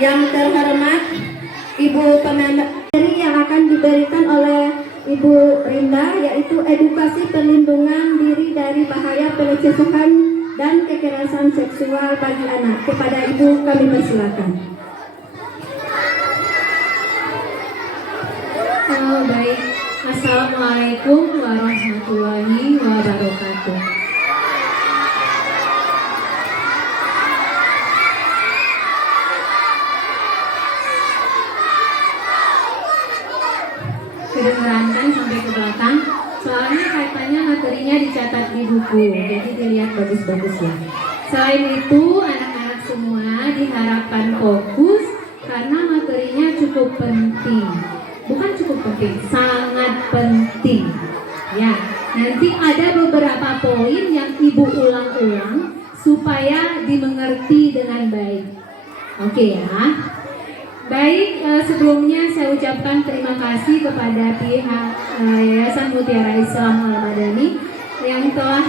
Yang terhormat Ibu Pemateri yang akan diberikan oleh Ibu Rinda, yaitu edukasi perlindungan diri dari bahaya pelecehan dan kekerasan seksual bagi anak. Kepada Ibu kami persilakan. Baik, Assalamualaikum warahmatullahi wabarakatuh. Kedengeran kan sampai ke belakang? Soalnya katanya materinya dicatat di buku, jadi dilihat bagus-bagus ya. Selain itu, anak-anak semua diharapkan fokus karena materinya cukup penting. Bukan cukup penting, sangat penting. Ya, nanti ada beberapa poin yang Ibu ulang-ulang supaya dimengerti dengan baik. Oke ya. Baik, sebelumnya saya ucapkan terima kasih kepada pihak Yayasan Mutiara Islam Al-Madani yang telah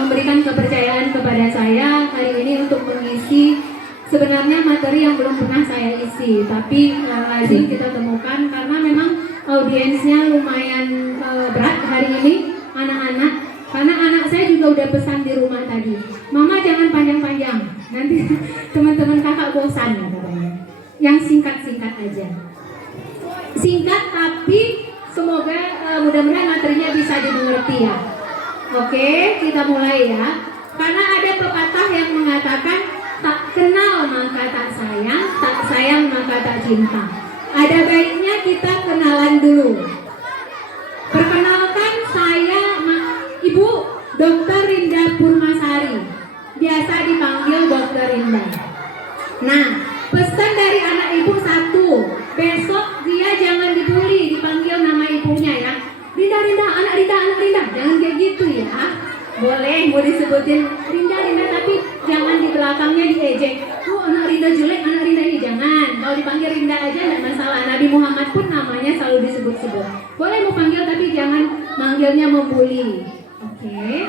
memberikan kepercayaan kepada saya hari ini untuk mengisi sebenarnya materi yang belum pernah saya isi, tapi lazim kita temukan karena memang audiensnya lumayan berat hari ini, anak-anak. Karena anak saya juga udah pesan di rumah tadi, Mama jangan panjang-panjang, nanti teman-teman kakak bosan katanya. Yang singkat-singkat aja. Singkat tapi semoga mudah-mudahan materinya bisa dimengerti ya. Oke, kita mulai ya. Karena ada pepatah yang mengatakan tak kenal maka tak sayang, tak sayang maka tak cinta. Ada baiknya kita kenalan dulu. Perkenalkan saya Ibu Dr. Rinda Purmasari. Biasa dipanggil Dr. Rinda. Nah, pesan dari anak ibu satu, besok dia jangan dibully, dipanggil nama ibunya ya. Rinda, Rinda, anak Rinda, anak Rinda. Jangan kayak gitu ya. Boleh, mau disebutin Rinda, Rinda, tapi jangan di belakangnya diejek. Oh, anak Rinda jelek, anak Rinda ini jangan. Kalau dipanggil Rinda aja nggak masalah. Nabi Muhammad pun namanya selalu disebut-sebut. Boleh mau panggil tapi jangan manggilnya membuli. Oke.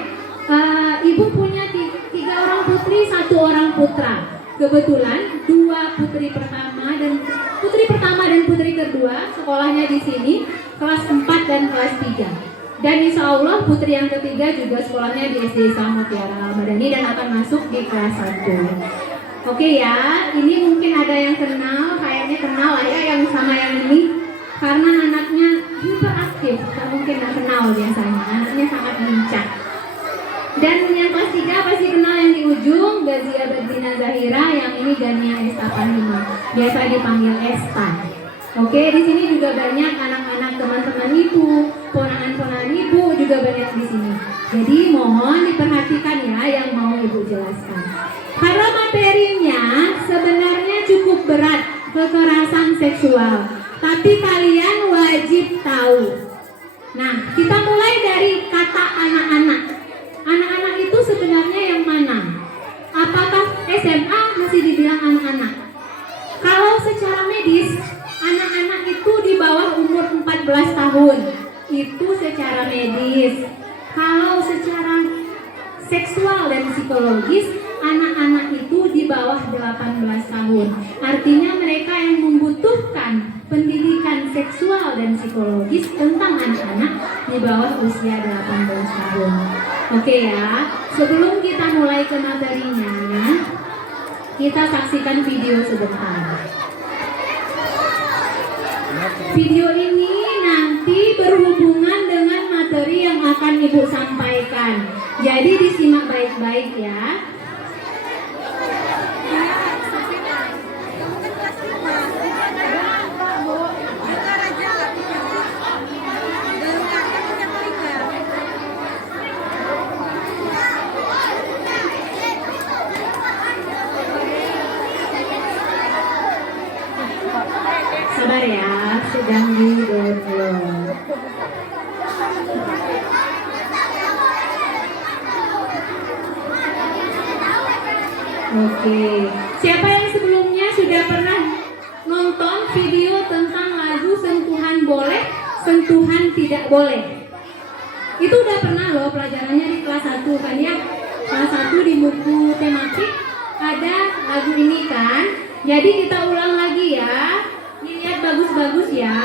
Ibu punya tiga orang putri, satu orang putra. Kebetulan dua putri pertama dan putri kedua sekolahnya di sini kelas 4 dan kelas 3. Dan insya Allah putri yang ketiga juga sekolahnya di SD Islam Mutiara Al-Madani dan akan masuk di kelas 1. Oke ya, ini mungkin ada yang kenal, kayaknya kenal lah ya yang sama yang ini. Karena anaknya hiperaktif, tak mungkin nggak kenal biasanya, anaknya sangat lincah. Dan yang kelas 3 pasti kenal yang di ujung, Gazia Badrina Zahira, yang ini Gania Esta Panima, biasa dipanggil Esta. Oke, di sini juga banyak anak-anak teman-teman ibu, ponakan-ponakan ibu juga banyak di sini. Jadi mohon diperhatikan ya yang mau ibu jelaskan. Karena materinya sebenarnya cukup berat, kekerasan seksual, tapi kalian wajib tahu. Nah, kita mulai dari kata anak-anak. Anak-anak itu sebenarnya yang mana? Apakah SMA masih dibilang anak-anak? Kalau secara medis, anak-anak itu di bawah umur 14 tahun. Itu secara medis. Kalau secara seksual dan psikologis, anak-anak itu di bawah 18 tahun. Artinya mereka yang membutuhkan pendidikan seksual dan psikologis tentang anak-anak di bawah usia 18 tahun. Oke ya, sebelum kita mulai ke materinya, kita saksikan video sebentar. Video ini nanti berhubungan dengan materi yang akan Ibu sampaikan. Jadi disimak baik-baik ya. Sabar ya, sedang di-download. Oke, siapa yang sebelumnya sudah pernah nonton video tentang lagu sentuhan boleh, sentuhan tidak boleh? Itu udah pernah loh pelajarannya di kelas 1 kan ya? Kelas 1 di buku tematik ada lagu ini kan? Jadi kita ulang lagi ya. Dilihat bagus-bagus ya.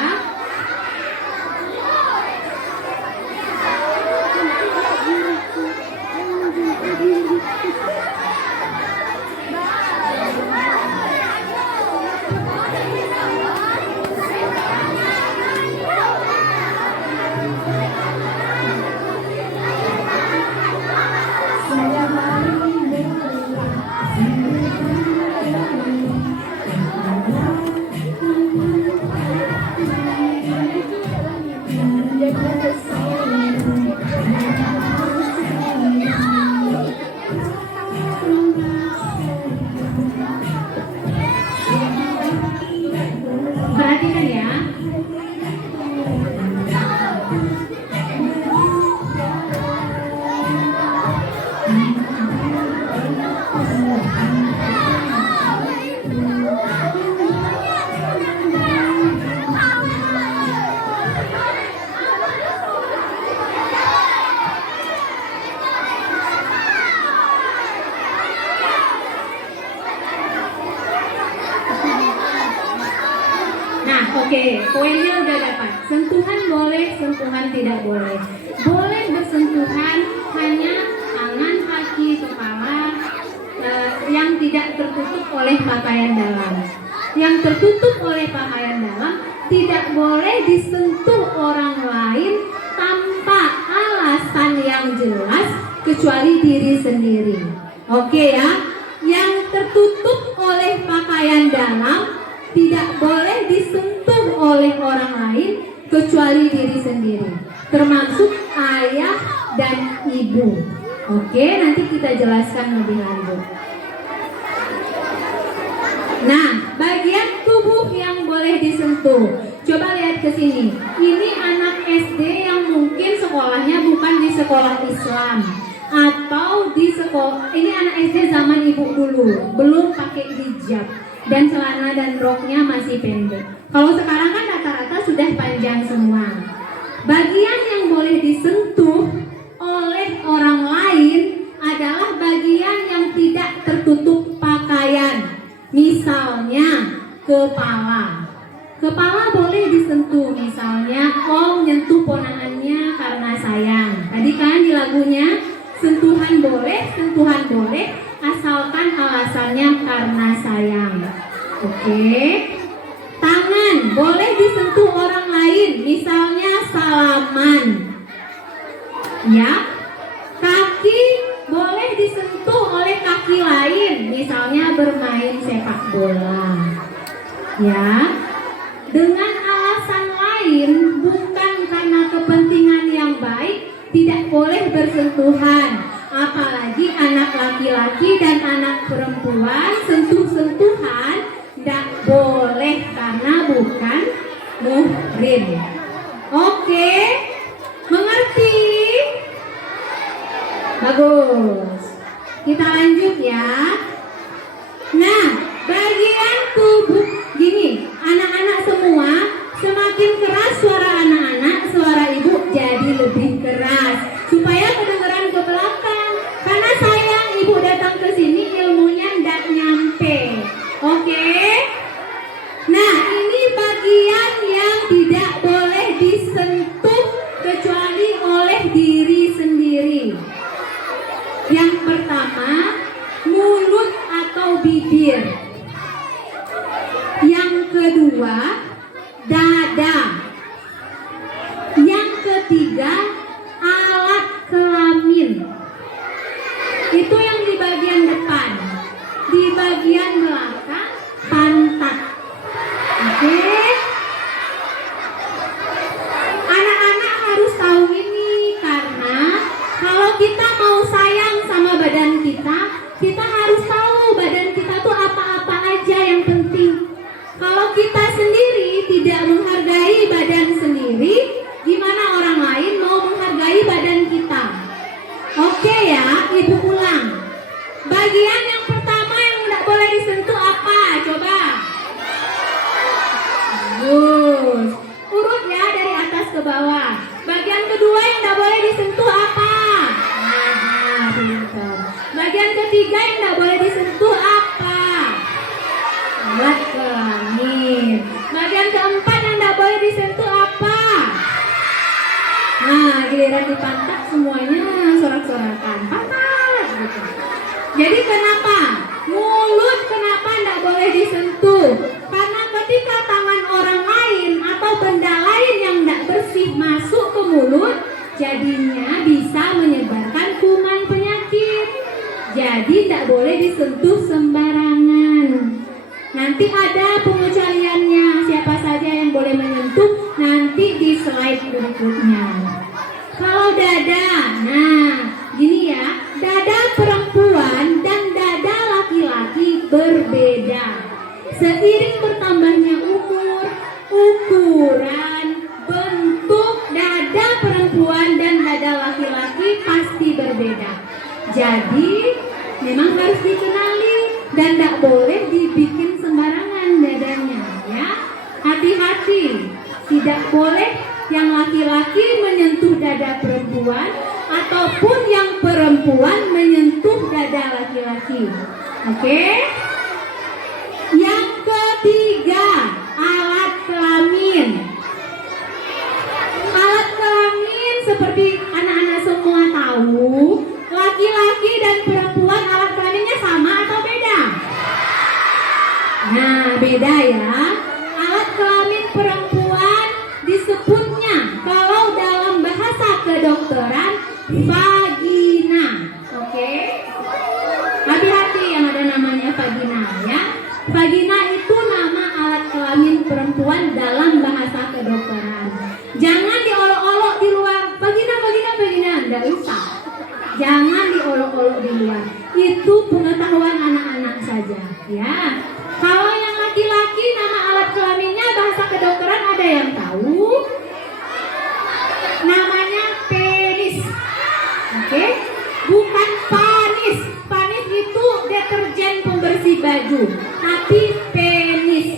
Perhatikan ya. Nah, oke, poinnya udah dapat. Sentuhan boleh, sentuhan tidak boleh. Boleh bersentuhan hanya tangan, kaki, kepala yang tidak tertutup oleh pakaian dalam. Yang tertutup oleh pakaian dalam tidak boleh disentuh orang lain tanpa alasan yang jelas kecuali diri sendiri. Oke ya, yang tertutup oleh pakaian dalam tidak boleh disentuh oleh orang lain kecuali diri sendiri, termasuk ayah dan ibu. Oke, nanti kita jelaskan lebih lanjut. Nah, bagian tubuh yang boleh disentuh. Coba lihat ke sini. Ini anak SD yang mungkin sekolahnya bukan di sekolah Islam atau di sekolah. Ini anak SD zaman ibu dulu, belum pakai hijab dan celana dan roknya masih pendek. Kalau sekarang kan rata-rata sudah panjang semua. Bagian yang boleh disentuh oleh orang lain adalah bagian yang tidak tertutup pakaian. Misalnya kepala. Kepala boleh disentuh, misalnya nyentuh ponaannya karena sayang. Tadi kan di lagunya sentuhan boleh, asalkan alasannya karena sayang. Oke. Tangan boleh disentuh orang lain, misalnya salaman. Ya. Kaki boleh disentuh oleh kaki lain, misalnya bermain sepak bola. Ya. Dengan alasan lain, bukan karena kepentingan yang baik, tidak boleh bersentuhan. Apalagi anak laki-laki dan anak perempuan, sentuh-sentuhan tidak boleh karena bukan muhrim. Oke, mengerti? Bagus. Kita lanjut ya. Nah, bagian tubuh gini, anak-anak semua, semakin keras suara anak-anak, suara ibu jadi lebih keras supaya kedengeran ke belakang. Karena sayang ibu datang ke sini ilmunya ndak nyampe. Oke? Nah, ini bagian yang tidak boleh disentuh kecuali oleh diri sendiri. Yang pertama, mulut atau bibir. Yang kedua, dada. Yang ketiga, alat kelamin. Itu yang di bagian depan. Di bagian belakang, pantat. Oke. Anak-anak harus tahu ini karena kalau kita mau sayang sama badan kita harus tahu badan kita tuh apa-apa aja yang penting. Kalau kita sendiri tidak menghargai badan sendiri, gimana orang lain mau menghargai badan kita? Oke ya, ibu ulang. Bagian yang pertama yang tidak boleh disentuh alat kelamin. Bagian keempat yang tidak boleh disentuh apa? Nah, giliran di pantat semuanya sorak-sorakan. Pantat gitu. Jadi kenapa? Mulut kenapa tidak boleh disentuh? Karena ketika tangan orang lain atau benda lain yang tidak bersih masuk ke mulut, jadinya bisa menyebarkan kuman penyakit. Jadi tidak boleh disentuh sembarangan. Nanti ada pengecualiannya, siapa saja yang boleh menyentuh nanti di slide berikutnya. Kalau dada, nah gini ya, dada perempuan dan dada laki-laki berbeda. Seiring bertambahnya umur, ukuran, bentuk dada perempuan dan dada laki-laki pasti berbeda. Jadi memang harus dikenali dan tidak boleh dibikin sembarangan dadanya ya. Hati-hati, tidak boleh yang laki-laki menyentuh dada perempuan ataupun yang perempuan menyentuh dada laki-laki. Oke? Yang ketiga, alat kelamin. Alat kelamin seperti anak-anak semua tahu, laki-laki dan perempuan alat kelaminnya sama atau beda? Nah, beda ya. Alat kelamin perempuan disebutnya kalau dalam bahasa kedokteran vagina. Oke? Hati-hati yang ada namanya vagina ya. Vagina itu nama alat kelamin perempuan dalam bahasa kedokteran. Jangan diolok-olok di luar. Vagina, enggak usah. Jangan diolok-olok di luar. Itu pengetahuan anak-anak saja ya. Kalau yang laki-laki nama alat kelaminnya bahasa kedokteran ada yang tahu? Namanya penis. Oke? Bukan panis. Panis itu deterjen pembersih baju, tapi penis.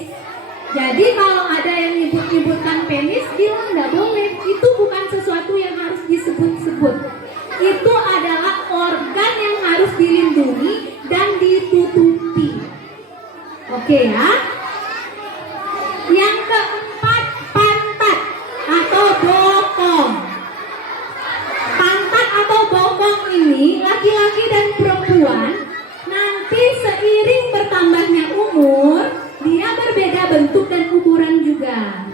Jadi kalau ada yang nyebut-nyebutkan penis, bilang nggak boleh. Itu bukan sesuatu yang harus disebut-sebut. Itu adalah organ yang harus dilindungi dan ditutupi. Oke ya. Yang keempat, pantat atau bokong. Pantat atau bokong ini laki-laki dan perempuan nanti seiring bertambahnya umur dia berbeda bentuk dan ukuran juga.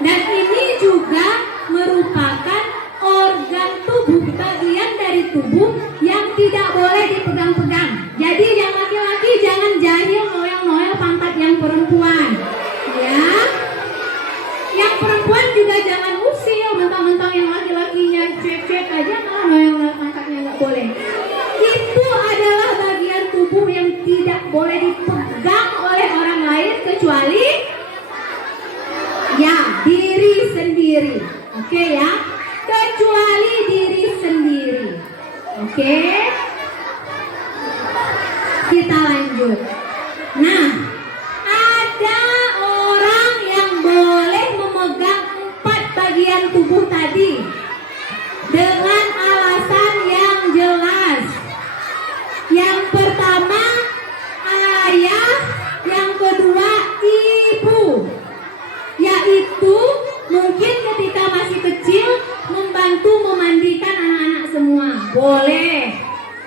Dan ini juga merupakan organ tubuh, bagian dari tubuh yang tidak boleh dipegang-pegang. Jadi yang laki-laki jangan jahil noel-noel pantat yang perempuan ya. Yang perempuan juga jangan usil mentang-mentang yang laki-lakinya cek-cek aja malah noel-noel pantatnya, nggak boleh. Itu adalah bagian tubuh yang tidak boleh dipegang oleh orang lain kecuali ya diri sendiri. Oke ya, kecuali diri sendiri. Oke, kita lanjut. Nah, ada orang yang boleh memegang 4 bagian tubuh tadi dengan alasan yang jelas. Yang pertama ayah, yang kedua ibu, yaitu mungkin ketika masih kecil membantu memandikan anak-anak semua, boleh.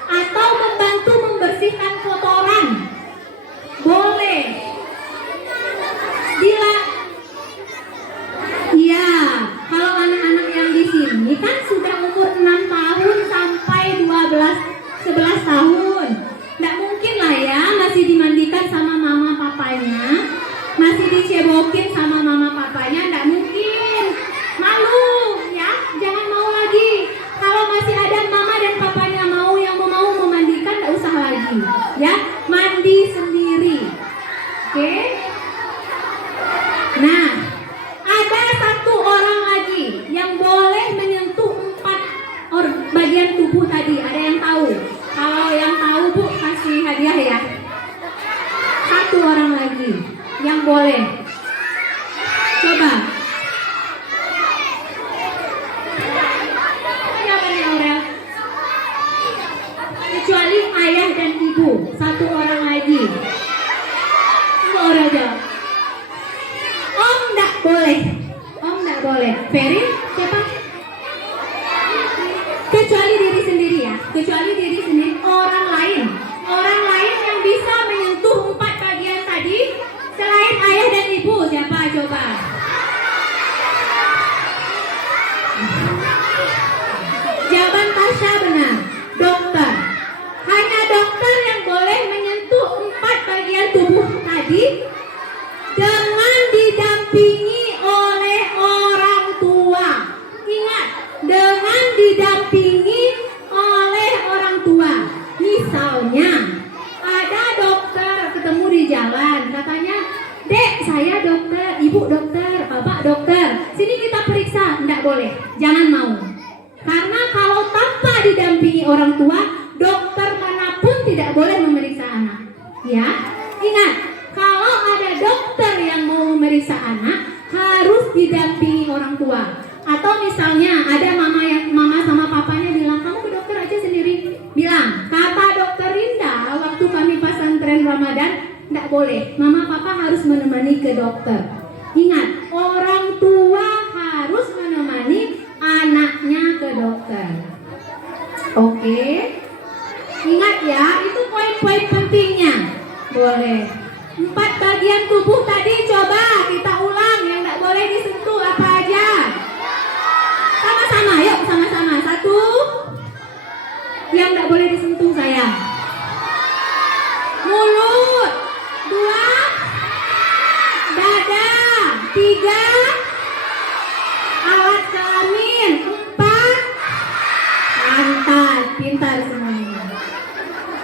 Atau membantu membersihkan kotoran, boleh. Iya, kalau anak-anak yang di sini kan sudah umur 6 tahun sampai 11 tahun. Nggak mungkin lah ya masih dimandikan sama mama papanya, masih dicebokin sama mama papanya, nggak mungkin. Malu ya, jangan mau lagi. Kalau masih ada mama dan papanya mau memandikan, nggak usah lagi ya, mandi sendiri. Oke? Nah, ada satu orang lagi yang boleh menyentuh 4 bagian tubuh tadi. Ada yang tahu? Kalau yang tahu Bu kasih hadiah ya. Satu orang lagi yang boleh. Coba. Siapa nih Aurel? Kecuali ayah dan ibu. Satu orang lagi. jawab. Om nggak boleh. Om nggak boleh. Ferry, siapa? Kecuali diri sendiri ya. Kecuali diri sendiri. Orang lain yang bisa menyentuh 4 bagian tadi selain ayah dan ibu, siapa coba? Jawaban Tasya benar. Dokter. Hanya dokter yang boleh menyentuh 4 bagian tubuh tadi dengan didampingi oleh orang tua. Ingat, dengan didampingi oleh orang tua. Misalnya, ada dokter ketemu di jalan, katanya, "Dek, saya dokter, ibu dokter, bapak dokter. Sini kita periksa." Nggak boleh, jangan mau. Karena kalau tanpa didampingi orang tua, dokter manapun tidak boleh memeriksa anak. Ya, ingat, kalau ada dokter yang mau memeriksa anak, harus didampingi orang tua. Atau misalnya ada mama sama papanya bilang, "Kamu ke dokter aja sendiri." Bilang, kata dokter Rinda waktu kami pesantren Ramadan, nggak boleh. Mama papa harus menemani ke dokter. Ingat, orang tua harus menemani anaknya ke dokter. Oke. Ingat ya, itu poin-poin pentingnya. Boleh. 4 bagian tubuh tadi coba kita ulang yang nggak boleh disentuh apa aja. Sama-sama, yuk sama-sama. 1. Yang nggak boleh disentuh sayang. Mulut. 2. Dada. 3. Alat kelamin. 4. Pantat. Pintar semuanya.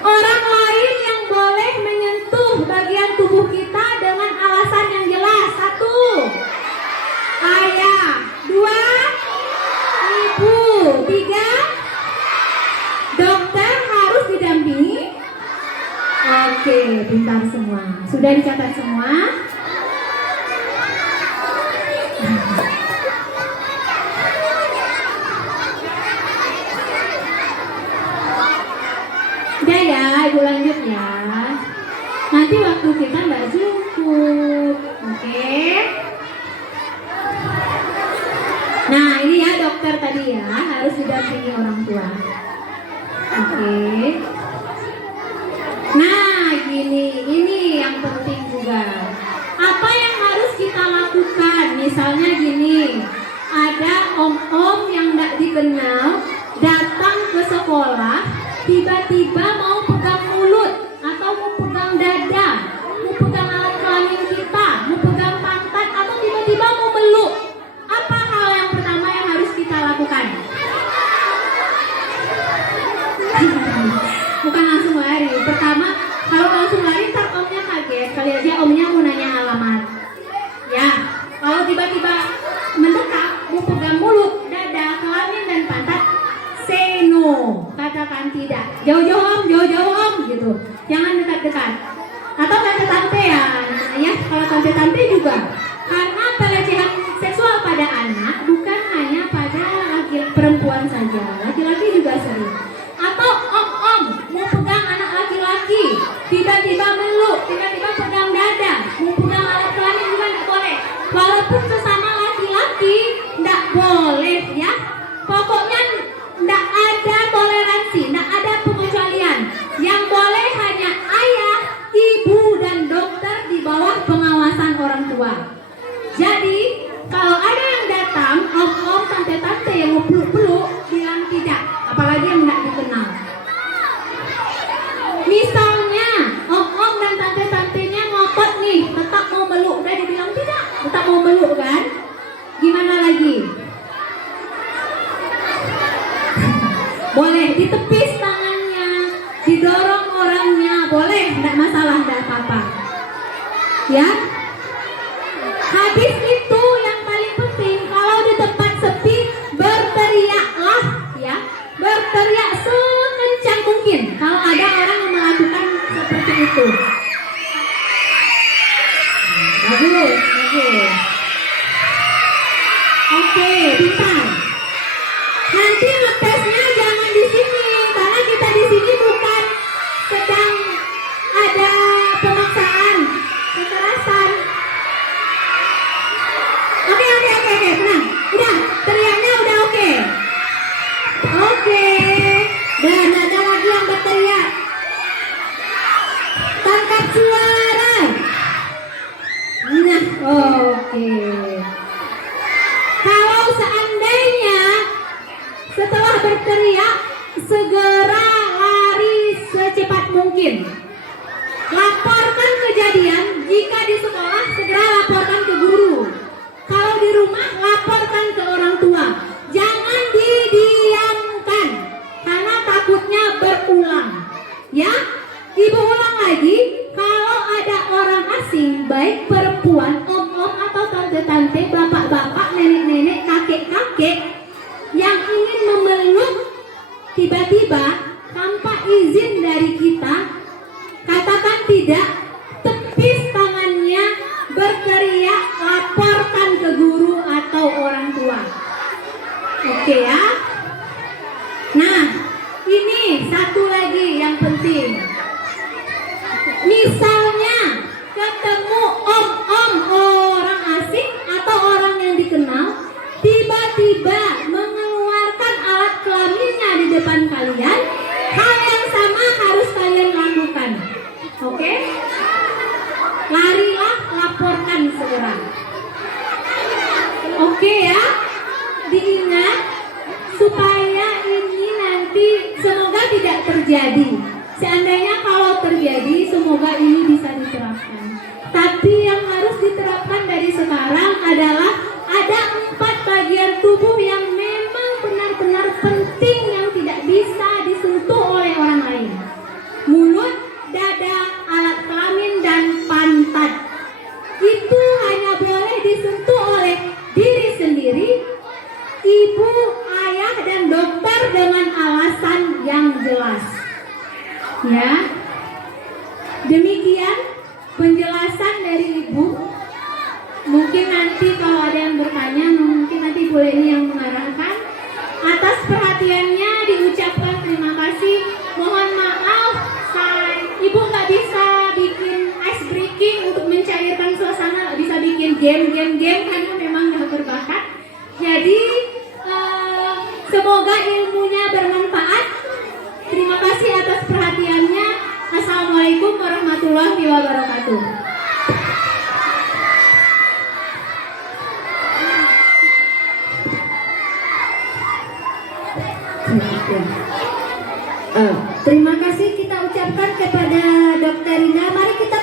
Orang lain yang boleh menyentuh bagian tubuh kita dengan alasan yang jelas. 1. Ayah. 2. Ibu. 3. Dokter harus didampingi. Oke, pintar semua. Sudah dicatat semua? Udah ya, ibu lanjut ya. Nanti waktu kita nggak cukup. Oke. Nah, ini ya dokter tadi ya, harus didampingi orang tua. Oke. Nah, ini yang penting juga. Apa yang harus kita lakukan? Misalnya gini, ada om-om yang nggak dikenal datang ke sekolah, tiba-tiba mau pegang mulut atau mau pegang dada, mau pegang alat kelamin kita, mau pegang pantat, atau tiba-tiba mau meluk. Apa hal yang pertama yang harus kita lakukan? Bukan langsung lari. Pertama, kalau langsung lari ntar omnya kaget. Kali aja omnya mau nanya alamat. Ya, kalau tiba-tiba mendekat, mau pegang mulut, dada, kelamin dan pantat, say no. Katakan tidak. Jauh-jauh om gitu. Jangan dekat-dekat. Atau tante-tante ya, kalau tante-tante juga. Karena pelecehan seksual pada anak bukan hanya pada perempuan saja, laki-laki juga sering. Atau om mau pegang anak laki-laki, tiba-tiba meluk, tiba-tiba pegang dada, mau pegang alat kelamin juga nggak boleh. Walaupun sesama laki-laki nggak boleh ya. Pokoknya nggak ada toleransi, nggak ada pengecualian. Yang boleh hanya ayah, ibu dan dokter di bawah pengawasan orang tua. Jadi kalau ada yang datang, om, tante-tante yang mau peluk-peluk, bilang tidak, apalagi yang nggak dikenal. Misalnya om dan tante-tantenya ngotot nih, tetap mau meluk, udah dibilang tidak, tetap mau meluk kan? Gimana lagi? Boleh ditepis tangannya, didorong orangnya, boleh, nggak masalah, nggak apa-apa. Ya. Habis itu yang paling penting, kalau di tempat sepi berteriaklah ya, berteriak sekencang mungkin kalau ada orang yang melakukan seperti itu. Bagus. Oke, pintar. Nanti ngetesnya jangan di sini, karena kita di sini bukan sedang ada pemaksaan, kekerasan. asing, baik perempuan, om-om atau tante-tante, bapak-bapak, nenek-nenek, kakek-kakek yang ingin memeluk tiba-tiba tanpa izin dari kita, katakan tidak, tepis tangannya, berteriak, laporkan ke guru atau orang tua. Oke ya. Nah, ini satu lagi yang penting. Misalnya ketemu om-om orang asing atau orang yang dikenal, tiba-tiba mengeluarkan alat kelaminnya di depan kalian, hal yang sama harus kalian lakukan. Oke? Larilah, laporkan segera. Oke ya? Diingat supaya ini nanti semoga tidak terjadi. Seandainya kalau terjadi, semoga ini bisa diterapkan. Tapi yang harus diterapkan dari sekarang adalah ada 4 bagian tubuh yang memang benar-benar penting yang tidak bisa disentuh oleh orang lain. Mulut, dada, alat kelamin, dan pantat. Itu hanya boleh disentuh oleh diri sendiri, ibu, ayah, dan dokter dengan alasan yang jelas. Ya, demikian penjelasan dari ibu. Mungkin nanti kalau ada yang bertanya, mungkin nanti Bu Leni yang mengarahkan. Atas perhatiannya diucapkan terima kasih. Mohon maaf, ibu nggak bisa bikin ice breaking untuk mencairkan suasana, nggak bisa bikin game karena memang nggak berbakat. Jadi semoga ilmunya bermanfaat. Terima kasih atas perhatiannya. Assalamualaikum warahmatullahi wabarakatuh.